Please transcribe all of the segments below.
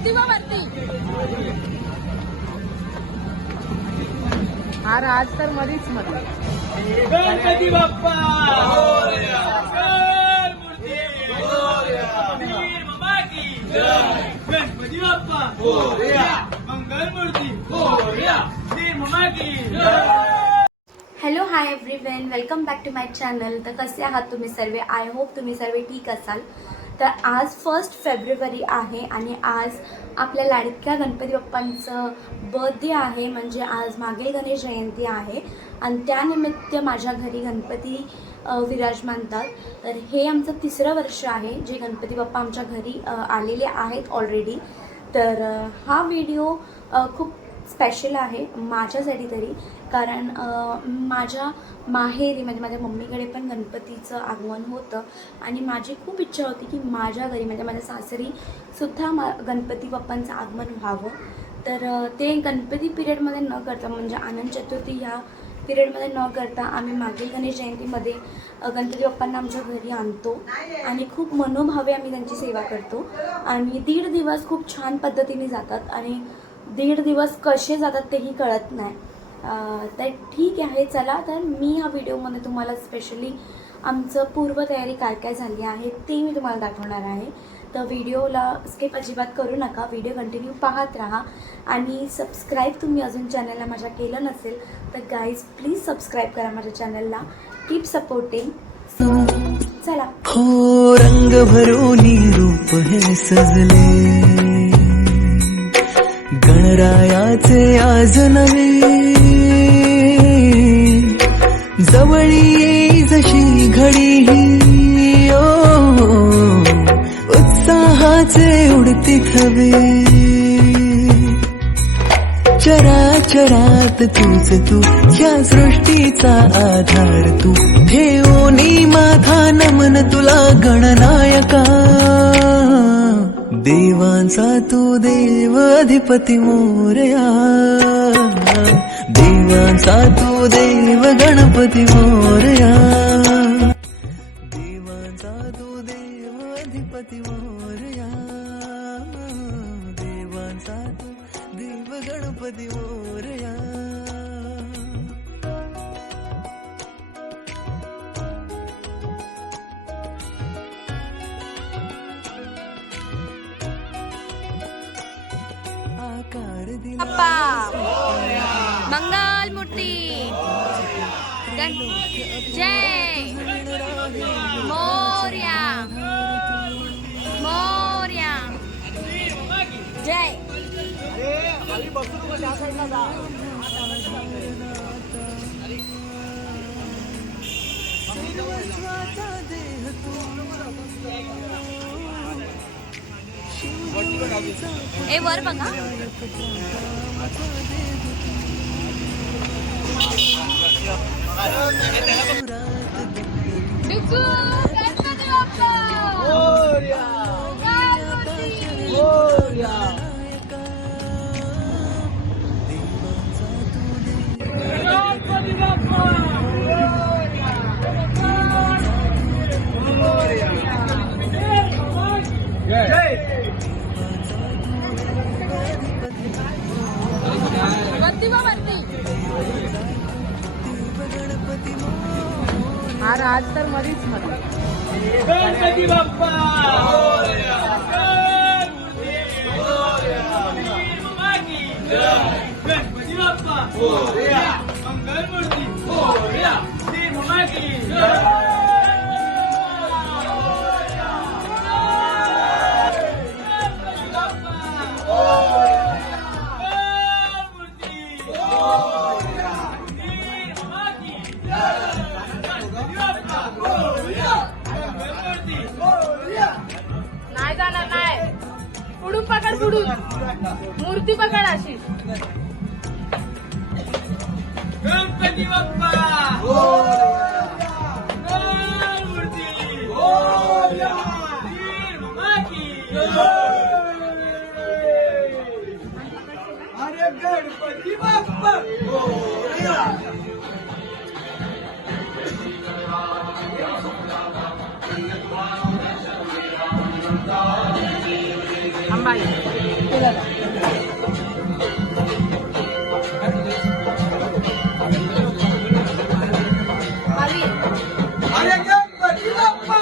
वरती हा राज तर मधीच गणपती बाप्पा गणपती बाप्पा मंगल मूर्ती hello hi everyone, welcome back to my channel. तर कसे आहात तुम्ही सर्व? आय होप तुम्ही सर्व ठीक असाल. तर आज 1 फेब्रुवारी आहे आणि आज आपल्या लाडक्या गणपती बाप्पांचं बर्थडे आहे. म्हणजे आज मागील गणेश जयंती आहे आणि त्यानिमित्त माझ्या घरी गणपती विराजमानतात. तर हे आमचं 3रं वर्ष आहे जे गणपती बाप्पा आमच्या घरी आलेले आहेत ऑलरेडी. तर हा व्हिडिओ खूप स्पेशल आहे माझ्यासाठी तरी, कारण माझ्या माहेरी म्हणजे माझ्या मम्मीकडे पण गणपतीचं आगमन होतं आणि माझी खूप इच्छा होती की माझ्या घरी म्हणजे माझ्या सासरीसुद्धा गणपती बाप्पांचं आगमन व्हावं. तर ते गणपती पिरियडमध्ये न करता म्हणजे आनंद चतुर्थी ह्या पिरियडमध्ये न करता आम्ही मागील गणेश जयंतीमध्ये गणपती बाप्पांना आमच्या घरी आणतो आणि खूप मनोभावे आम्ही त्यांची सेवा करतो. आणि 1.5 दिवस खूप छान पद्धतीने जातात आणि 1.5 दिवस कसे जातात तेही कळत नाही. तर ठीक आहे, चला तर मी ह्या व्हिडिओमध्ये तुम्हाला स्पेशली आमचं पूर्वतयारी काय काय झाली आहे ते मी तुम्हाला दाखवणार आहे. तर व्हिडिओला स्किप अजिबात करू नका, व्हिडिओ कंटिन्यू पाहत राहा. आणि सबस्क्राईब तुम्ही अजून चॅनलला माझ्या केलं नसेल तर गाईज प्लीज सबस्क्राईब करा माझ्या चॅनलला. Keep supporting. चला. हो रंग भरोनी रूप हे सजले, गणरायाचे आज नवे जवळी येई जशी घडी ही, उत्साहाचे उडती थवे. चराचरात तूच तू, या सृष्टीचा आधार तू, ठेवोनी माझा नमन तुला गणनायका. देवांचा तू देव अधिपती मोरया, देवांचा तू देव गणपती मोरया, देवांचा तू देव अधिपती मोरया, देवांचा तू देव गणपती मोरया. बाप्पा मंगल मूर्ती जय मोरया मोरया जय. ए वर बघा. हा राज तर मधीच गणपती बाप्पा गणपती बाप्पा मंगल मूर्ती नाही जाणार नाही. पुढून पकड, पुढून मूर्ती पकड अशी. गणपती बाप्पा मूर्ती अरे गणपती बाप्पा. अंबाई अरे गणपती बाप्पा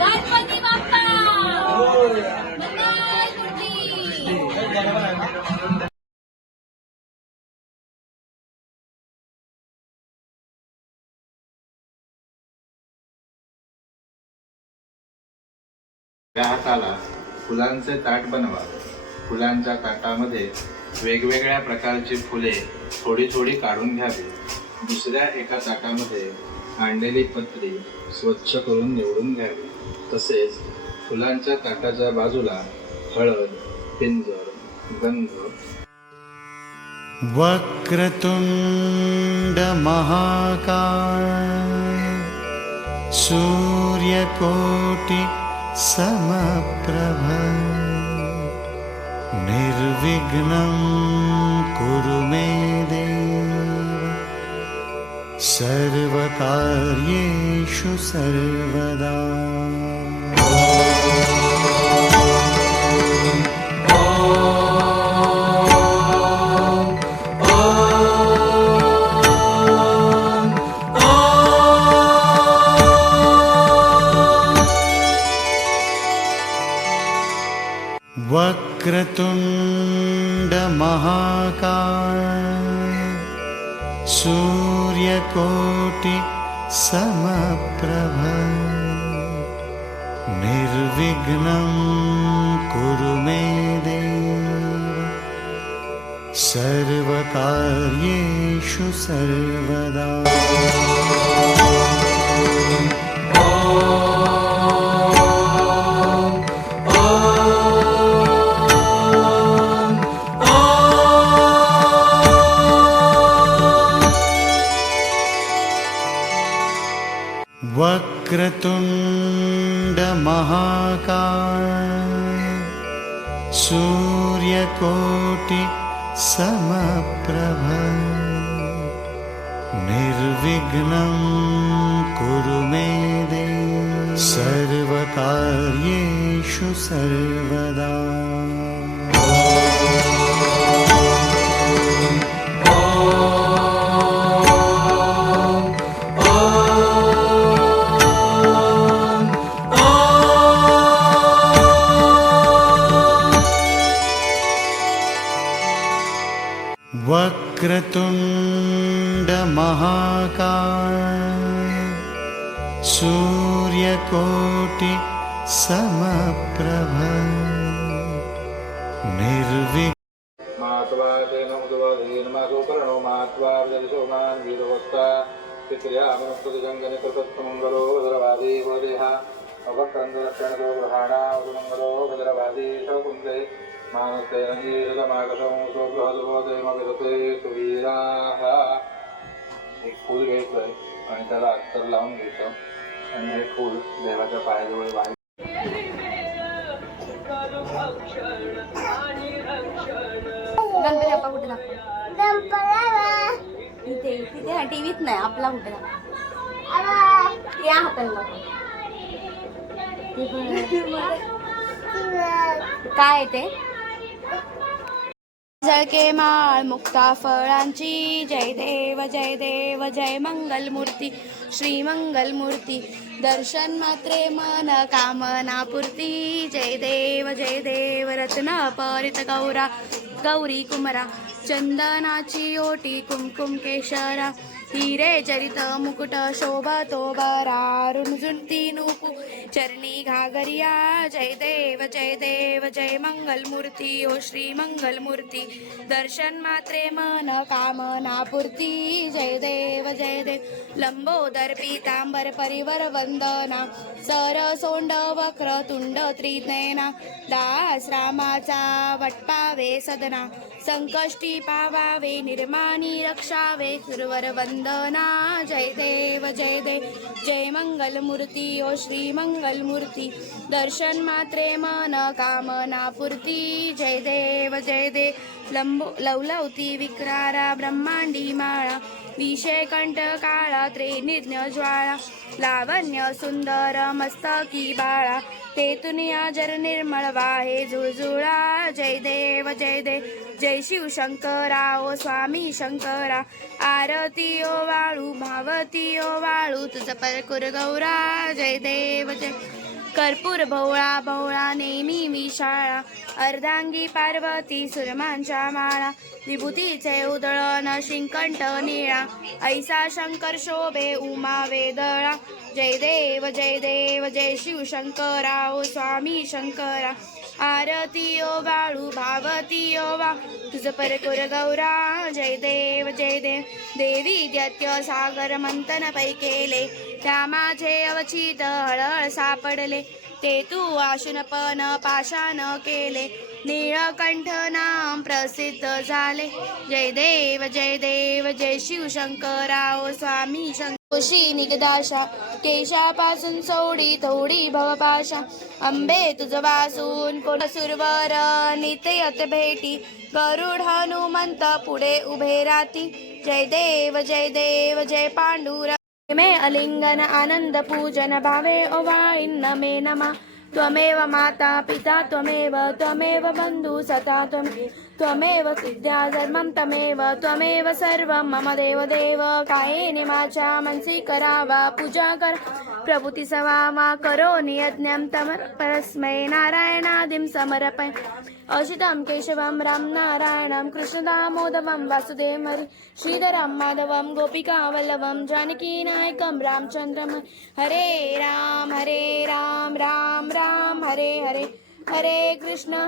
गणपती बाप्पा त्या हाताला फुलांचे ताट बनवा. फुलांच्या ताटामध्ये वेगवेगळ्या प्रकारची फुले थोडी थोडी काढून घ्यावी. दुसऱ्या एका ताटामध्ये आणलेली पत्री स्वच्छ करून निवडून घ्यावी. तसेच फुलांच्या ताटाच्या बाजूला हळद, पिंजर, गंध. वक्रतुंड महाकाय सूर्यकोटि समप्रभ निर्विघ्नं कुरु मे देव सर्वकार्येषु सर्वदा. वक्रतुंड महाकाय सूर्यकोटि समप्रभ निर्विघ्नं कुरु मे देव सर्वकार्येषु सर्वदा. वक्रतुंड महाकाय सूर्यकोटि समप्रभ निर्विघ्नं कुरु मे देव सर्वकार्येषु सर्वदा. वक्रतुंड महाकाय सूर्यकोटि समप्रभ निर्विघ्नं मात्वादेन उद्वदेन मासोपरणो मात्वा जलसोमान वीरवस्ता पित्र्यामनुष्पतिजङ्गने प्रतत्मङ्गलो भद्रवादी गोदेहा अवक्रन्दरक्षणतो ग्रहाणा उदमङ्गलो भद्रवादी शकुन्दे मानसेन हीरमागसं स्वबृहद्वदेमविरते सुवीराः. एक फूल घ्यायचं आहे आणि त्याला अत्तर लावून घ्यायचं आणि हे फूल देवाच्या पायाजवळ वाहायचं. गणपती बाप्पा कुठे दाखव? इथे तिथे टीव्हीत नाही, आपला कुठे दाखव? या हाताला काय ते जळके माळ मुक्ता फळांची जय देव जय मंगलमूर्ती श्री मंगलमूर्ती दर्शन मात्रे मन कामना पूर्ती जय देव रत्न परित गौरा गौरी कुमरा चंदनाची ओटी कुमकुम केशरा हिरे चरित मुकुट शोभतो बरा रुणझुणती नुपु चरणी घागरिया जय देव जय मंगलमूर्ती ओ श्री मंगलमूर्ती दर्शन मात्रे मन कामना पूर्ती जय देव लंबोदर पीतांबर परिवर वंदना सर सोंड वक्र तुंड त्रिनयना दास रामाचा वटपावे सदना संकष्टी पावावे निर्माणी रक्षावे गुरुवर वंदना वंदना जय देव जय देव जय मंगल मूर्ती ओ श्री मंगल मूर्ती दर्शन मात्रे मन कामना पूर्ती जय देव जय देव लवलवती विक्रारा ब्रह्मांडी माळा विषय कंठ काळा त्रिनिज्ञ ज्वाळा लावण्य सुंदर मस्तकी बाळा तेतून जर निर्मळ वाहे झुळझुळा जय देव जय देव जय शिव शंकरा ओ स्वामी शंकरा आरती ओ वाळू भावती ओ वाळू तुझ परकुर गौरा जय देव जय कर्पूर भोवळा भोवळा नेहमी विशाळा अर्धांगी पार्वती सुरमांच्या माळा विभूतीचे उधळण शिंकंठ निळा ऐसा शंकर शोभे उमा वेदळा जय देव जय शिव शंकरा ओ स्वामी शंकरा आरती ओ बाळू भावती ओ वा तुझ परकुर गौरा जय देव देवी दैत्य सागर मंथन पै केले त्या माझे अवचित हळहळ सापडले ते तू आशुनपन पाषाण केले नीळकंठ नाम प्रसिद्ध झाले जय देव जय शिव शंकरा ओ स्वामी शंकरोशी निगदाशा केशापासून सोडी थोडी भवपाशा अंबे तुझ वासून कोण सुरवर नित्ययत भेटी गरुड हनुमंत पुढे उभे राती जय देव जय पांडुर मे अलिंगन आनंद पूजन भावे ओवाळीन मे नमा त्वमेव माता पिता त्वमेव बंधु सता त्वमेव विद्या धर्मं त्वमेव सर्वं मम देव कायेने माझ्या मनसी करावा पूजा कर प्रभूती सवामा करो नियज्ञं परस्मै नारायणादिं समर्पय अशितं केशवं राम नारायणं कृष्णदामोदरं वासुदेवं हरि श्रीधरं माधवं गोपिकावल्लभं जानकीनायकं रामचन्द्रं हरे राम राम राम हरे हरे हरे कृष्ण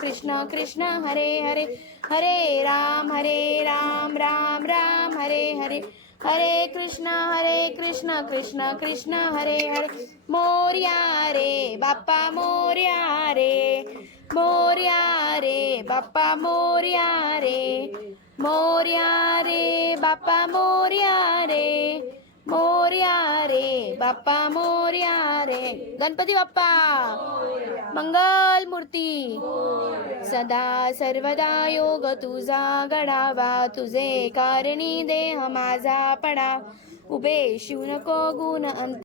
कृष्ण कृष्ण हरे हरे हरे राम राम राम हरे हरे हरे कृष्ण कृष्ण कृष्ण हरे हरे मोरया रे बाप्पा मोरया रे बाप्पा मोरया रे बाप्पा मोरया रे बाप्पा मोरया रे गणपती बाप्पा मंगल मूर्ती सदा सर्वदा योग तुझा गडावा तुझे कारणी देह माझा पडा उभे शिव नको गुण अंत